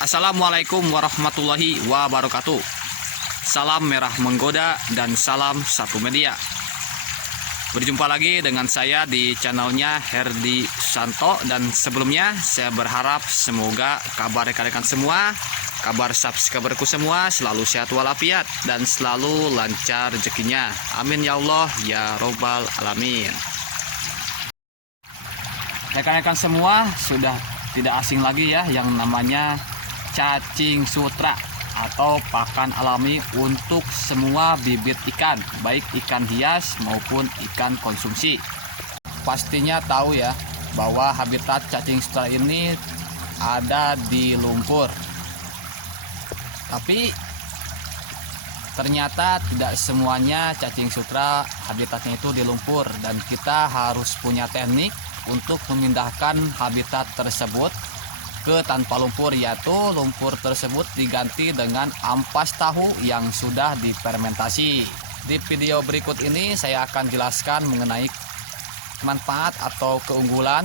Assalamualaikum warahmatullahi wabarakatuh. Salam merah menggoda dan salam satu media. Berjumpa lagi dengan saya di channelnya Herdi Santo. Dan sebelumnya saya berharap semoga kabar rekan-rekan semua, kabar subscriberku semua selalu sehat walafiat dan selalu lancar rezekinya. Amin ya Allah ya robbal alamin. Rekan-rekan semua sudah tidak asing lagi ya yang namanya cacing sutra atau pakan alami untuk semua bibit ikan, baik ikan hias maupun ikan konsumsi. Pastinya tahu ya bahwa habitat cacing sutra ini ada di lumpur. Tapi ternyata tidak semuanya cacing sutra habitatnya itu di lumpur, dan kita harus punya teknik untuk memindahkan habitat tersebut ke tanpa lumpur, yaitu lumpur tersebut diganti dengan ampas tahu yang sudah difermentasi. Di video berikut ini saya akan jelaskan mengenai manfaat atau keunggulan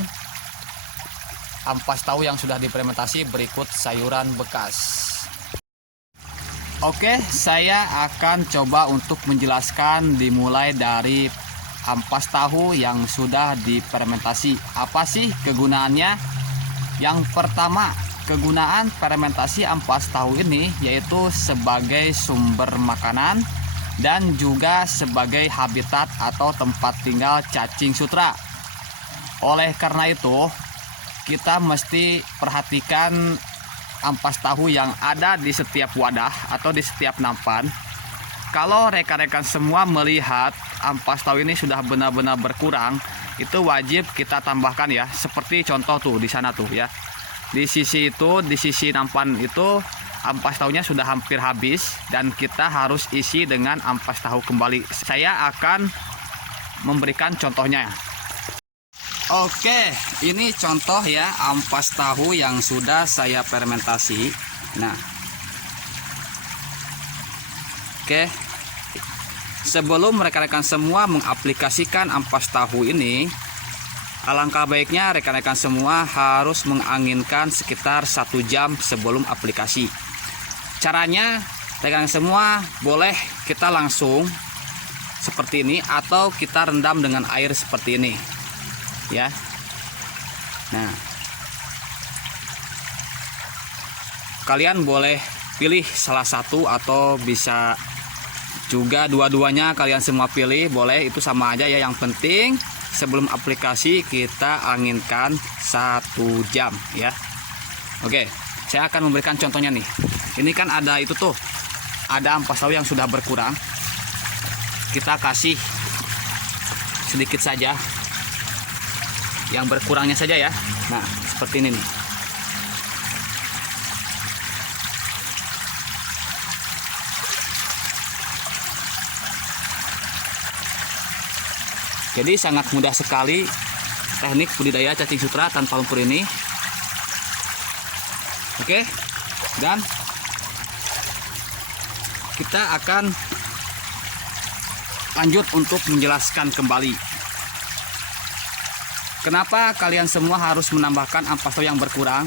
ampas tahu yang sudah difermentasi berikut sayuran bekas. Oke, saya akan coba untuk menjelaskan dimulai dari ampas tahu yang sudah difermentasi. Apa sih kegunaannya? Yang pertama, kegunaan fermentasi ampas tahu ini yaitu sebagai sumber makanan dan juga sebagai habitat atau tempat tinggal cacing sutra. Oleh karena itu, kita mesti perhatikan ampas tahu yang ada di setiap wadah atau di setiap nampan. Kalau rekan-rekan semua melihat ampas tahu ini sudah benar-benar berkurang, itu wajib kita tambahkan ya. Seperti contoh tuh di sana tuh ya. Di sisi itu, di sisi nampan itu ampas tahunya sudah hampir habis dan kita harus isi dengan ampas tahu kembali. Saya akan memberikan contohnya. Oke, ini contoh ya ampas tahu yang sudah saya fermentasi. Nah, oke, sebelum rekan-rekan semua mengaplikasikan ampas tahu ini, alangkah baiknya rekan-rekan semua harus menganginkan sekitar 1 jam sebelum aplikasi. Caranya, rekan-rekan semua boleh kita langsung seperti ini atau kita rendam dengan air seperti ini ya. Nah, kalian boleh pilih salah satu atau bisa juga dua-duanya, kalian semua pilih boleh, itu sama aja ya. Yang penting sebelum aplikasi kita anginkan 1 jam ya. Oke, saya akan memberikan contohnya nih. Ini kan ada itu tuh, ada ampas tahu yang sudah berkurang. Kita kasih sedikit saja, yang berkurangnya saja ya. Nah, seperti ini nih. Jadi sangat mudah sekali teknik budidaya cacing sutra tanpa lumpur ini. Oke, dan kita akan lanjut untuk menjelaskan kembali kenapa kalian semua harus menambahkan ampas tahu yang berkurang.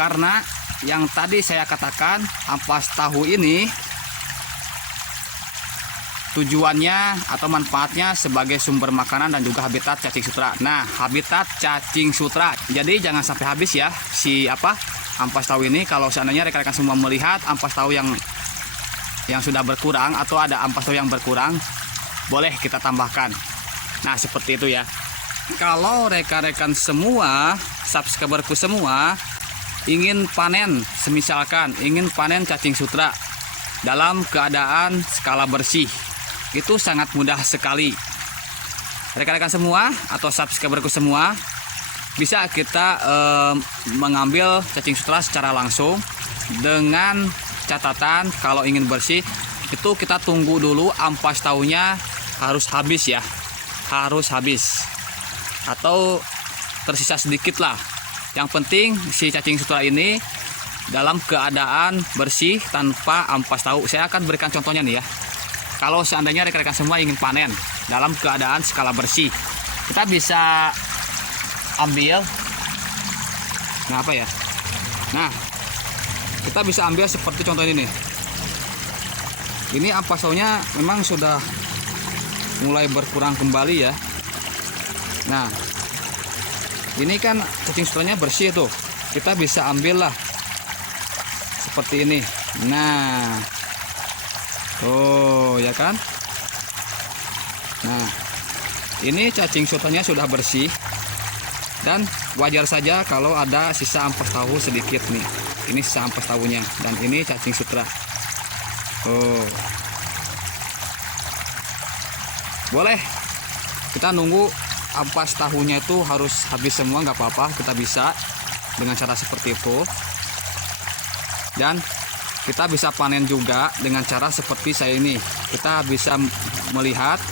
Karena yang tadi saya katakan, ampas tahu ini tujuannya atau manfaatnya sebagai sumber makanan dan juga habitat cacing sutra. Nah, habitat cacing sutra. Jadi jangan sampai habis ya si ampas tahu ini. Kalau seandainya rekan-rekan semua melihat ampas tahu yang sudah berkurang atau ada ampas tahu yang berkurang, boleh kita tambahkan. Nah, seperti itu ya. Kalau rekan-rekan semua, subscriberku semua ingin panen, semisalkan ingin panen cacing sutra dalam keadaan skala bersih, itu sangat mudah sekali. Rekan-rekan semua atau subscriberku semua, bisa kita mengambil cacing sutra secara langsung, dengan catatan kalau ingin bersih itu kita tunggu dulu ampas tahunya harus habis ya, harus habis atau tersisa sedikit lah. Yang penting si cacing sutra ini dalam keadaan bersih tanpa ampas tahu. Saya akan berikan contohnya nih ya. Kalau seandainya rekan-rekan semua ingin panen dalam keadaan skala bersih, kita bisa ambil, nah apa ya, nah kita bisa ambil seperti contoh ini nih. Ini ampas tahunya memang sudah mulai berkurang kembali ya. Nah, ini kan cacing sutranya bersih tuh, kita bisa ambil lah seperti ini. Nah, oh ya kan. Nah, ini cacing sutranya sudah bersih dan wajar saja kalau ada sisa ampas tahu sedikit nih. Ini sisa ampas tahunya dan ini cacing sutra. Oh, boleh kita nunggu ampas tahunya itu harus habis semua, nggak apa-apa, kita bisa dengan cara seperti itu. Dan kita bisa panen juga dengan cara seperti saya ini. Kita bisa melihat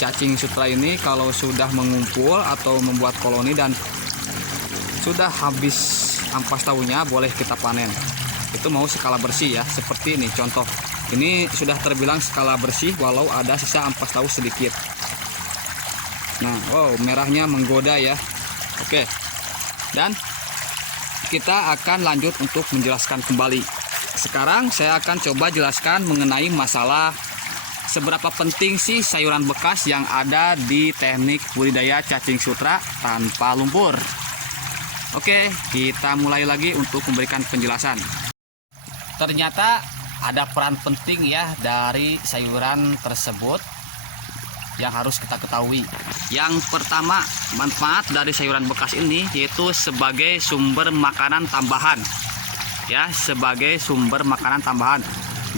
cacing sutra ini kalau sudah mengumpul atau membuat koloni dan sudah habis ampas tahunya, boleh kita panen. Itu mau skala bersih ya, seperti ini contoh. Ini sudah terbilang skala bersih walau ada sisa ampas tahu sedikit. Nah, wow, merahnya menggoda ya. Oke. Dan kita akan lanjut untuk menjelaskan kembali. Sekarang saya akan coba jelaskan mengenai masalah seberapa penting sih sayuran bekas yang ada di teknik budidaya cacing sutra tanpa lumpur. Oke, kita mulai lagi untuk memberikan penjelasan. Ternyata ada peran penting ya dari sayuran tersebut yang harus kita ketahui. Yang pertama, manfaat dari sayuran bekas ini yaitu sebagai sumber makanan tambahan. Ya, sebagai sumber makanan tambahan.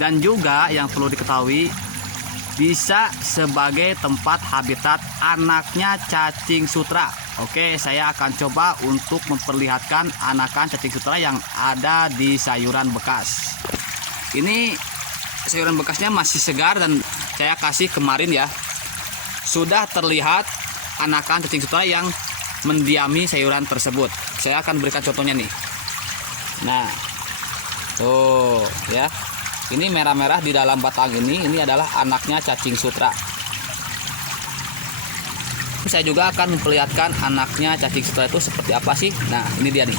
Dan juga yang perlu diketahui, bisa sebagai tempat habitat anaknya cacing sutra. Oke, saya akan coba untuk memperlihatkan anakan cacing sutra yang ada di sayuran bekas. Ini sayuran bekasnya masih segar dan saya kasih kemarin ya. Sudah terlihat anakan cacing sutra yang mendiami sayuran tersebut. Saya akan berikan contohnya nih. Nah, tuh ya. Ini merah-merah di dalam batang ini adalah anaknya cacing sutra. Saya juga akan memperlihatkan anaknya cacing sutra itu seperti apa sih. Nah, ini dia nih.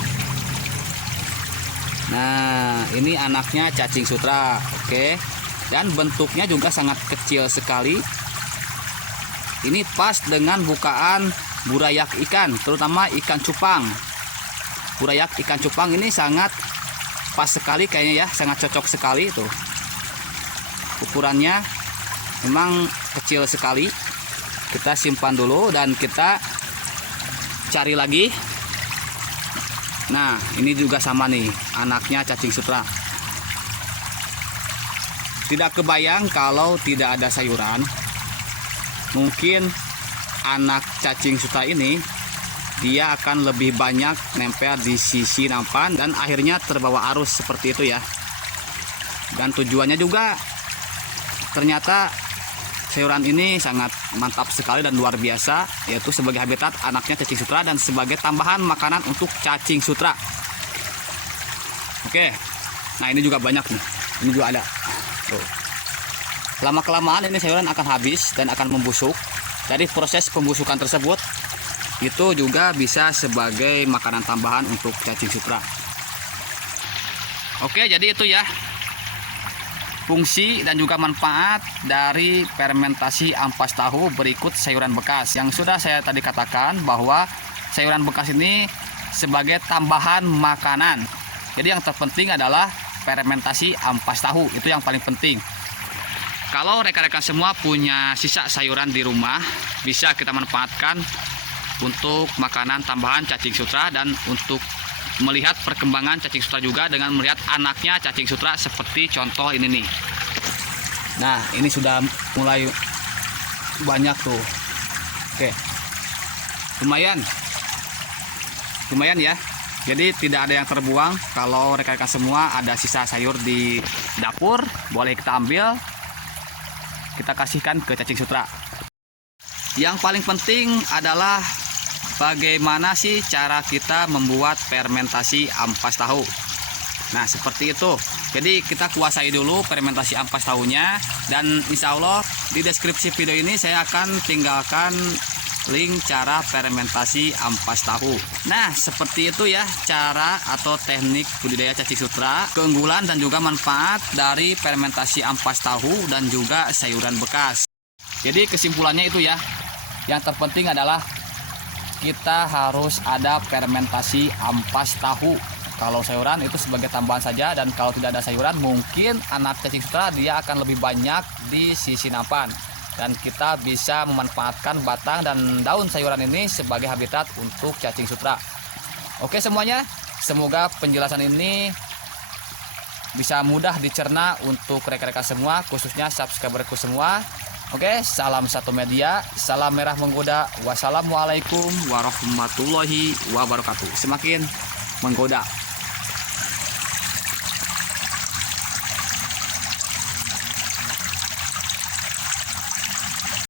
Nah, ini anaknya cacing sutra. Oke. Dan bentuknya juga sangat kecil sekali. Ini pas dengan bukaan burayak ikan, terutama ikan cupang. Burayak ikan cupang ini sangat pas sekali kayaknya ya, sangat cocok sekali tuh. Ukurannya memang kecil sekali. Kita simpan dulu dan kita cari lagi. Nah, ini juga sama nih, anaknya cacing sutra. Tidak kebayang kalau tidak ada sayuran. Mungkin anak cacing sutra ini dia akan lebih banyak nempel di sisi nampan dan akhirnya terbawa arus seperti itu ya. Dan tujuannya juga ternyata sayuran ini sangat mantap sekali dan luar biasa, yaitu sebagai habitat anaknya cacing sutra dan sebagai tambahan makanan untuk cacing sutra. Oke, nah ini juga banyak nih, ini juga ada. Tuh. Lama-kelamaan ini sayuran akan habis dan akan membusuk. Dari proses pembusukan tersebut itu juga bisa sebagai makanan tambahan untuk cacing sutra. Oke, jadi itu ya fungsi dan juga manfaat dari fermentasi ampas tahu berikut sayuran bekas. Yang sudah saya tadi katakan bahwa sayuran bekas ini sebagai tambahan makanan. Jadi yang terpenting adalah fermentasi ampas tahu, itu yang paling penting. Kalau rekan-rekan semua punya sisa sayuran di rumah, bisa kita manfaatkan untuk makanan tambahan cacing sutra dan untuk melihat perkembangan cacing sutra juga dengan melihat anaknya cacing sutra seperti contoh ini nih. Nah, ini sudah mulai banyak tuh. Oke. Lumayan ya. Jadi tidak ada yang terbuang. Kalau rekan-rekan semua ada sisa sayur di dapur, boleh kita ambil, kita kasihkan ke cacing sutra. Yang paling penting adalah bagaimana sih cara kita membuat fermentasi ampas tahu. Nah, seperti itu. Jadi kita kuasai dulu fermentasi ampas tahunya, dan insya Allah di deskripsi video ini saya akan tinggalkan link cara fermentasi ampas tahu. Nah, seperti itu ya cara atau teknik budidaya cacing sutra, keunggulan dan juga manfaat dari fermentasi ampas tahu dan juga sayuran bekas. Jadi kesimpulannya itu ya, yang terpenting adalah kita harus ada fermentasi ampas tahu. Kalau sayuran itu sebagai tambahan saja, dan kalau tidak ada sayuran mungkin anak cacing sutra dia akan lebih banyak di sisi nampan, dan kita bisa memanfaatkan batang dan daun sayuran ini sebagai habitat untuk cacing sutra. Oke semuanya, semoga penjelasan ini bisa mudah dicerna untuk rekan-rekan semua, khususnya subscriberku semua. Oke, salam satu media, salam merah menggoda. Wassalamualaikum warahmatullahi wabarakatuh. Semakin menggoda.